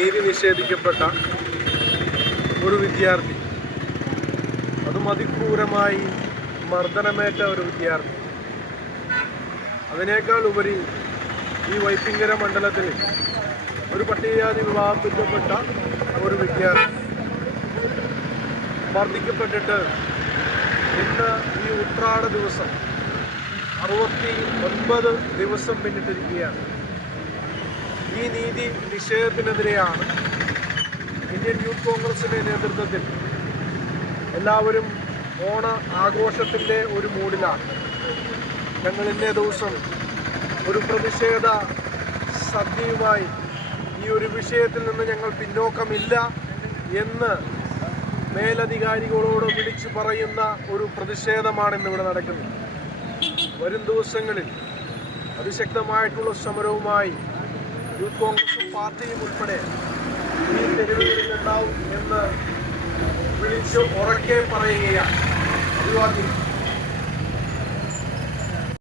നീതി നിഷേധിക്കപ്പെട്ട ഒരു വിദ്യാർത്ഥി. അതും അതിക്രൂരമായി മർദ്ദനമേറ്റ ഒരു വിദ്യാർത്ഥി. അതിനേക്കാൾ ഉപരി ഈ വൈപ്പിങ്കര മണ്ഡലത്തിൽ ഒരു പട്ടികജാതി വിഭാഗത്തിൽപ്പെട്ട ഒരു വിദ്യാർത്ഥി. മർദ്ദിക്കപ്പെട്ടിട്ട് ഇന്ന് ഈ ഉത്രാട ദിവസം അറുപത്തി ഒൻപത് ദിവസം പിന്നിട്ടിരിക്കുകയാണ്. ഈ നീതി നിഷേധത്തിനെതിരെയാണ് ഇന്ത്യൻ യൂത്ത് കോൺഗ്രസിന്റെ നേതൃത്വത്തിൽ എല്ലാവരും ഓണ ആഘോഷത്തിന്റെ ഒരു മൂഡിലാണ് ഞങ്ങൾ ഇന്നേ ദിവസം ഒരു പ്രതിഷേധ സദ്യയുമായി ഈ ഒരു വിഷയത്തിൽ നിന്ന് ഞങ്ങൾ പിന്നോക്കമില്ല എന്ന് മേലധികാരികളോട് വിളിച്ചു പറയുന്ന ഒരു പ്രതിഷേധമാണ് ഇന്നിവിടെ നടക്കുന്നത്. വരും ദിവസങ്ങളിൽ അതിശക്തമായിട്ടുള്ള സമരവുമായി യൂത്ത് കോൺഗ്രസും പാർട്ടിയും ഉൾപ്പെടെ ഈ തെരുവുകളിൽ ഉണ്ടാവും എന്ന് വിളിച്ച് ഉറക്കെ പറയുകയാണ്. അഭിവാദ്യം.